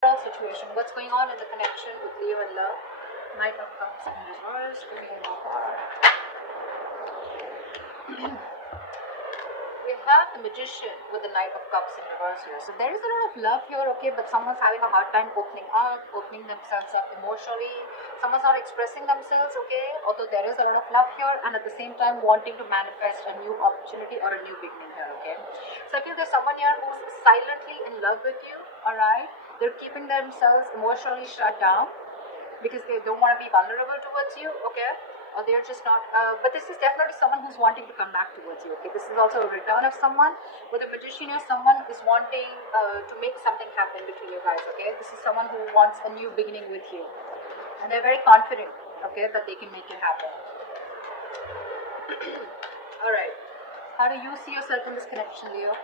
Situation. What's going on in the connection with Leo and love? Knight of Cups in reverse. Give me more card. We have the Magician with the Knight of Cups in reverse here. So there is a lot of love here, okay, but someone's having a hard time opening up, opening themselves up emotionally. Someone's not expressing themselves, okay, although there is a lot of love here, and at the same time wanting to manifest a new opportunity or a new beginning here, okay. So I feel there's someone here who's silently in love with you, alright. They're keeping themselves emotionally shut down because they don't want to be vulnerable towards you, okay? Or they're just not, but this is definitely someone who's wanting to come back towards you, okay? This is also a return of someone. With the Magician here, someone is wanting to make something happen between you guys, okay? This is someone who wants a new beginning with you. And they're very confident, okay, that they can make it happen. Alright. How do you see yourself in this connection, Leo?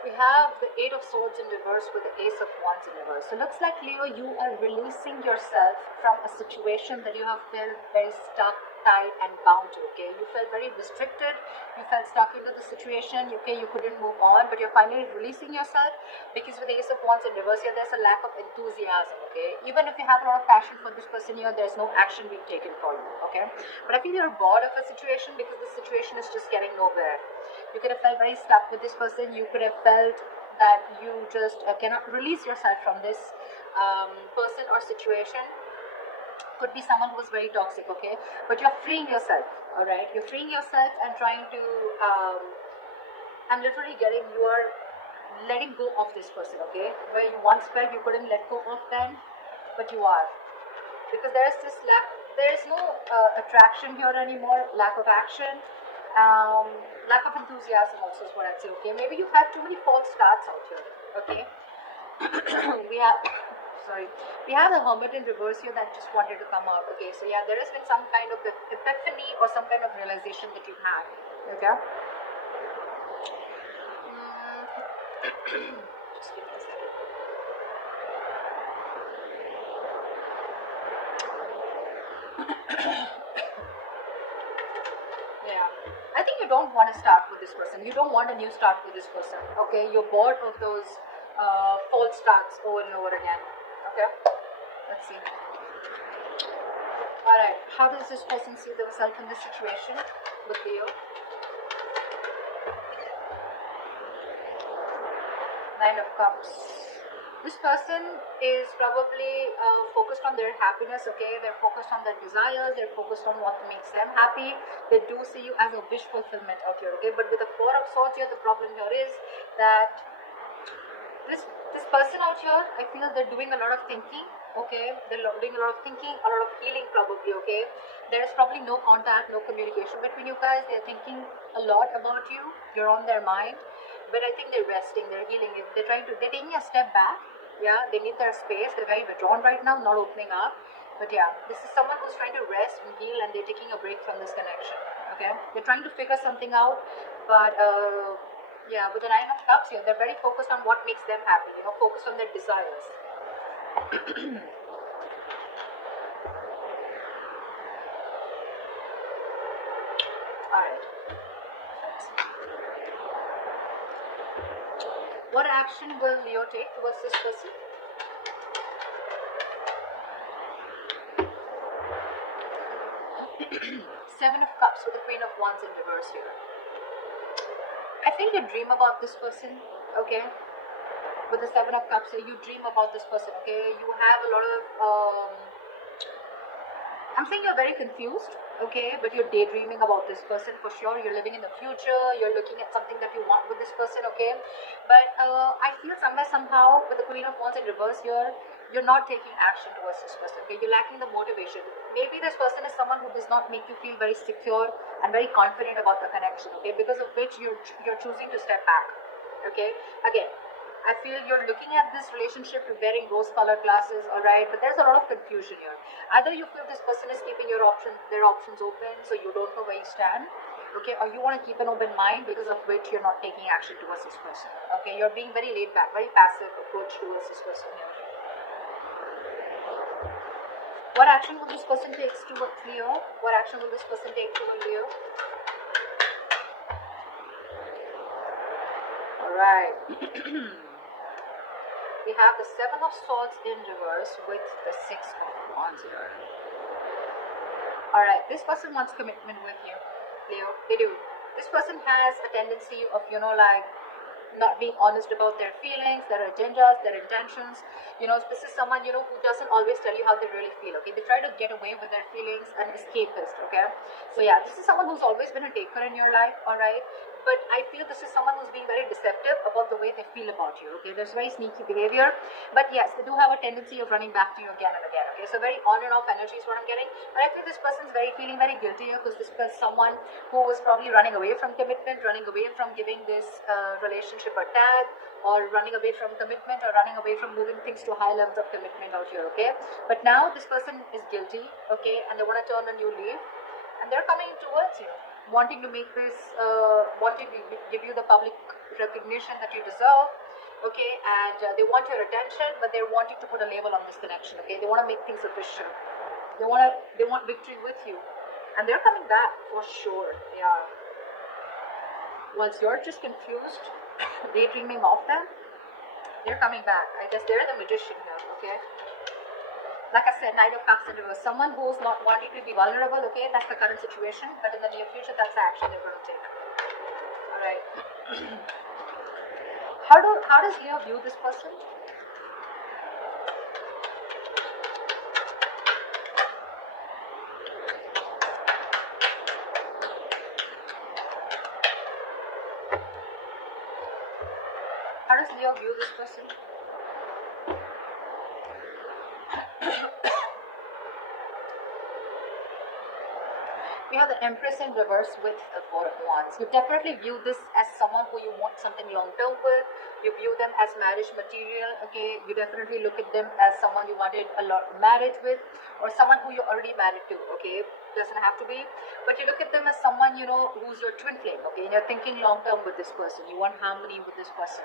We have the Eight of Swords in reverse with the Ace of Wands in reverse. So looks like, Leo, you are releasing yourself from a situation that you have felt very stuck, tied and bound to, okay? You felt very restricted, you felt stuck into the situation, okay, you couldn't move on, but you're finally releasing yourself because with the Ace of Wands in reverse here, there's a lack of enthusiasm, okay? Even if you have a lot of passion for this person here, there's no action being taken for you, okay? But I feel you're bored of a situation because the situation is just getting nowhere. You could have felt very stuck with this person. You could have felt that you just cannot release yourself from this person or situation. Could be someone who's very toxic, okay? But you're freeing yourself, all right? You're freeing yourself and trying to, I'm literally getting, you are letting go of this person, okay? Where you once felt you couldn't let go of them, but you are. Because there is this there is no attraction here anymore, lack of action. Lack of enthusiasm also is what I'd say, okay? Maybe you had too many false starts out here, okay? we have the Hermit in reverse here that just wanted to come out, okay? So yeah, there has been some kind of epiphany or some kind of realization that you've had, okay? Just give me a second. Yeah, I think you don't want to start with this person. You don't want a new start with this person. Okay, you're bored of those false starts over and over again. Okay, let's see. All right, how does this person see themselves in this situation with Leo? Nine of Cups. This person is probably focused on their happiness, okay? They're focused on their desires, they're focused on what makes them happy. They do see you as a wish fulfillment out here, okay? But with the Four of Swords here, the problem here is that this person out here, I feel they're doing a lot of thinking, okay? They're doing a lot of thinking, a lot of healing probably, okay? There's probably no contact, no communication between you guys. They're thinking a lot about you. You're on their mind. But I think they're resting, they're healing. They're taking a step back. Yeah, they need their space. They're very withdrawn right now, not opening up. But yeah, this is someone who's trying to rest and heal, and they're taking a break from this connection. Okay, they're trying to figure something out, but yeah, with the Nine of Cups here, they're very focused on what makes them happy. You know, focused on their desires. All right. What action will Leo take towards this person? Seven of Cups with the Queen of Wands in reverse here. I feel you dream about this person, okay? With the Seven of Cups here, you dream about this person, okay? You have a lot of, I'm saying you're very confused, okay? But you're daydreaming about this person for sure. You're living in the future. You're looking at something that you want with this person, okay? But I feel somewhere, somehow, with the Queen of Wands in reverse here, you're not taking action towards this person, okay? You're lacking the motivation. Maybe this person is someone who does not make you feel very secure and very confident about the connection, okay? Because of which you're choosing to step back, okay? Again, I feel you're looking at this relationship wearing rose-colored glasses, all right? But there's a lot of confusion here. Either you feel this person is keeping their options open, so you don't know where you stand, okay? Or you want to keep an open mind, because of which you're not taking action towards this person, okay? You're being very laid back, very passive approach towards this person here. What action will this person take towards Leo? What action will this person take towards Leo? Alright. We have the Seven of Swords in reverse with the Six of Wands here. Alright, this person wants commitment with you, Leo. They do. This person has a tendency of, like, not being honest about their feelings, their agendas, their intentions. This is someone, who doesn't always tell you how they really feel, okay? They try to get away with their feelings and escapist, okay? So yeah, this is someone who's always been a taker in your life, alright? But I feel this is someone who's being very deceptive about the way they feel about you, okay? There's very sneaky behavior, but yes, they do have a tendency of running back to you again and again, okay? So very on and off energy is what I'm getting, but I feel this person's feeling very guilty here, because this is someone who was probably running away from commitment, running away from giving this relationship a tag, or running away from commitment, or running away from moving things to high levels of commitment out here, okay? But now this person is guilty, okay, and they want to turn a new leaf, and they're coming towards you, wanting to make this, wanting to give you the public recognition that you deserve, okay, and they want your attention, but they're wanting to put a label on this connection, okay? They want to make things official. They want victory with you, and they're coming back for sure. Yeah. Once you're just confused, daydreaming of them, they're coming back. I guess they're the magician here, okay? Like I said, Knight of Cups in reverse. Someone who's not wanting to be vulnerable, okay? That's the current situation, but in the near future, that's the action they're going to take. Alright. How does Leo view this person? How does Leo view this person? We have the Empress in reverse with the Four of Wands. You definitely view this as someone who you want something long term with. You view them as marriage material, okay? You definitely look at them as someone you wanted a lot marriage with, or someone who you're already married to, okay? Doesn't have to be, but you look at them as someone, who's your twin flame, okay? And you're thinking long term with this person. You want harmony with this person,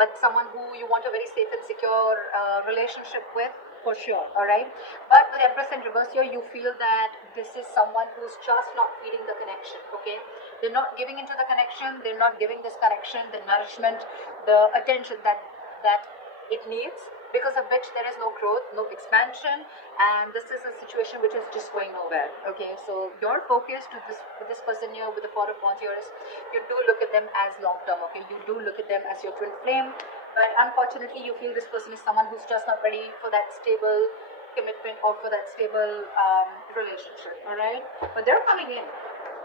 but someone who you want a very safe and secure relationship with, for sure, alright? But with Empress in reverse here, you feel that this is someone who's just not feeding the connection, okay? They're not giving into the connection, they're not giving this connection the nourishment, the attention that it needs, because of which there is no growth, no expansion, and this is a situation which is just going nowhere, okay? So your focus to this person here with the Four of Wands here is, you do look at them as long term, okay? You do look at them as your twin flame, but unfortunately you feel this person is someone who's just not ready for that stable commitment or for that stable relationship, alright? But they're coming in.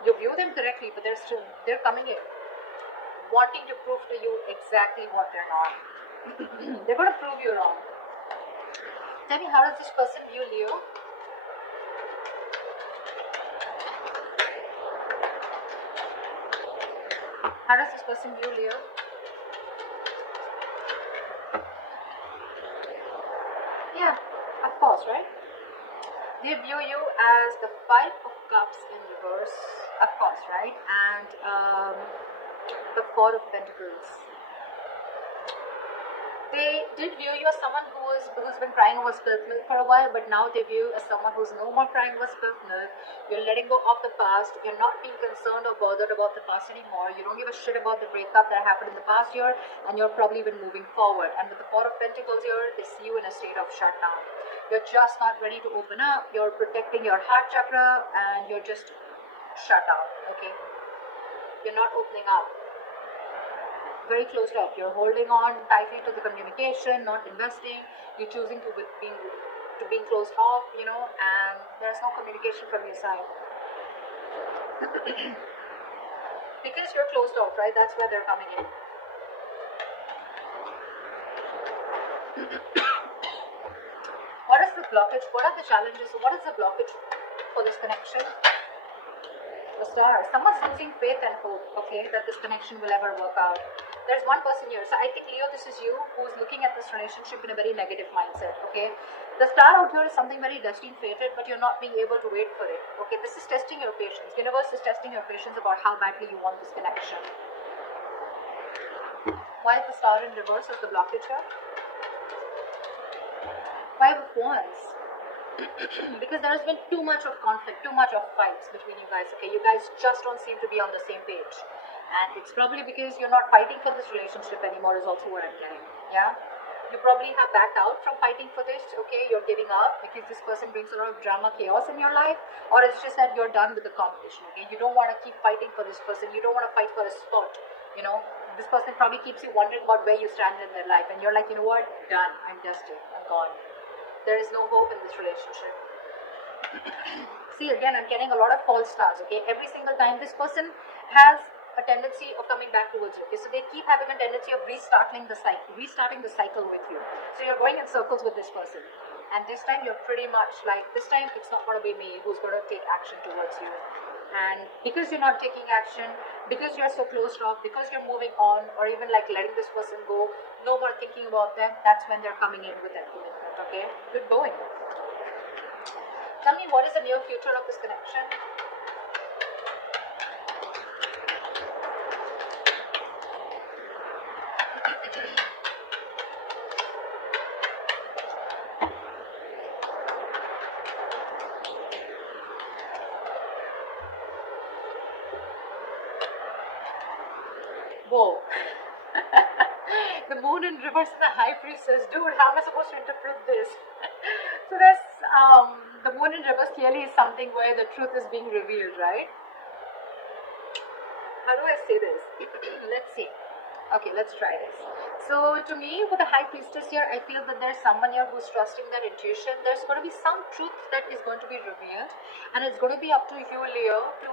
You view them correctly, but they're coming in, wanting to prove to you exactly what they're not. They're going to prove you wrong. Tell me, how does this person view Leo? How does this person view Leo? Yeah, of course, right? They view you as the Five of Cups in reverse, of course, right? And the Four of Pentacles. They did view you as someone who's been crying over spilt milk for a while, but now they view you as someone who's no more crying over spilt milk. You're letting go of the past. You're not being concerned or bothered about the past anymore. You don't give a shit about the breakup that happened in the past year, and you're probably been moving forward. And with the Four of Pentacles here, they see you in a state of shutdown. You're just not ready to open up. You're protecting your heart chakra, and you're just shut down, okay? You're not opening up. Very closed off. You're holding on tightly to the communication, not investing. You're choosing to being closed off, and there's no communication from your side. Because you're closed off, right? That's where they're coming in. What is the blockage? What are the challenges? What is the blockage for this connection? The Star. Someone's losing faith and hope, okay, that this connection will ever work out. There's one person here. So I think, Leo, this is you who's looking at this relationship in a very negative mindset, okay? The Star out here is something very destined, fated, but you're not being able to wait for it, okay? This is testing your patience. Universe is testing your patience about how badly you want this connection. Why is the Star in reverse as the blockage here? Five of Wands. because there's been too much of conflict, too much of fights between you guys. Okay, you guys just don't seem to be on the same page, and it's probably because you're not fighting for this relationship anymore. Is also what I'm getting. Yeah, you probably have backed out from fighting for this. Okay, you're giving up because this person brings a lot of drama, chaos in your life, or it's just that you're done with the competition. Okay, you don't want to keep fighting for this person. You don't want to fight for a spot. You know, this person probably keeps you wondering about where you stand in their life, and you're like, you know what, done. I'm dusted. I'm gone. There is no hope in this relationship. See, again, I'm getting a lot of false stars. Okay, every single time this person has a tendency of coming back towards you. Okay, so they keep having a tendency of restarting the cycle with you. So you're going in circles with this person, and this time you're pretty much like, this time it's not going to be me who's going to take action towards you. And because you're not taking action, because you're so closed off, because you're moving on, or even like letting this person go, no more thinking about them, that's when they're coming in with that commitment. Okay, good going. Tell me, what is the near future of this connection? Whoa. The moon in reverse and the high priestess. Dude, how am I supposed to interpret this? So there's the moon in reverse clearly is something where the truth is being revealed, right? How do I say this? Let's see. Okay, let's try this. So to me, with the high priestess here, I feel that there's someone here who's trusting their intuition. There's going to be some truth that is going to be revealed, and it's going to be up to you, Leo, to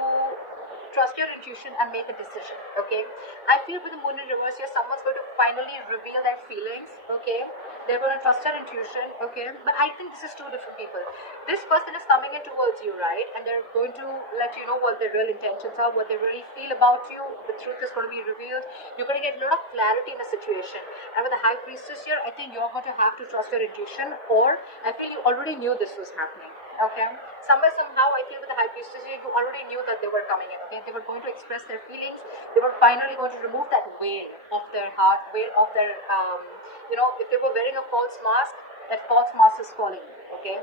trust your intuition and make a decision. Okay, I feel with the moon in reverse here, someone's going to finally reveal their feelings. Okay, they're going to trust their intuition. Okay, but I think this is two different people. This person is coming in towards you, right, and they're going to let you know what their real intentions are, what they really feel about you. The truth is going to be revealed. You're going to get a lot of clarity in a situation, and with the high priestess here, I think you're going to have to trust your intuition, or I feel you already knew this was happening. Okay, somewhere, somehow, I feel with the high priestess here, you already knew that they were coming in. Okay, they were going to express their feelings. They were finally going to remove that veil of their heart, veil of their, if they were wearing a false mask, that false mask is falling. Okay,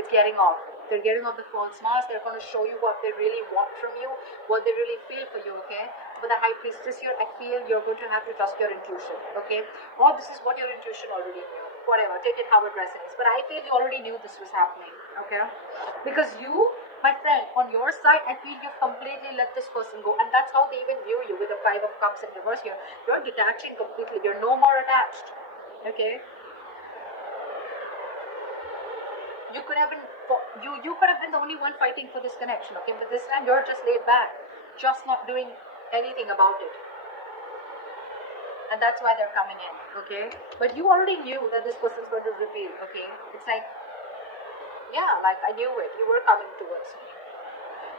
it's getting off. They're getting off the false mask. They're going to show you what they really want from you, what they really feel for you. Okay, with the high priestess here, I feel you're going to have to trust your intuition. Okay, or this is what your intuition already knew. Whatever, take it how it resonates. But I feel you already knew this was happening. Okay, because you, my friend, on your side, I feel you've completely let this person go, and that's how they even view you with the 5 of Cups in reverse here. You're detaching completely. You're no more attached. Okay. You could have been you could have been the only one fighting for this connection. Okay, but this time you're just laid back, just not doing anything about it. And that's why they're coming in, okay? But you already knew that this person's going to reveal, okay? It's like, yeah, like I knew it. You were coming towards me.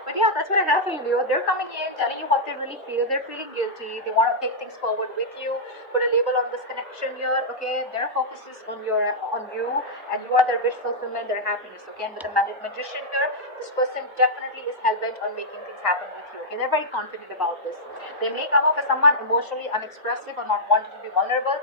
But yeah, that's what I have for you, Leo. They're coming in, telling you what they really feel. They're feeling guilty. They want to take things forward with you. Put a label on this connection here, okay? Their focus is on you, and you are their wish fulfillment, their happiness, okay? And with the magician here, this person definitely is hell-bent on making things happen with you, okay? They're very confident about this. They may come off as someone emotionally unexpressive or not wanting to be vulnerable.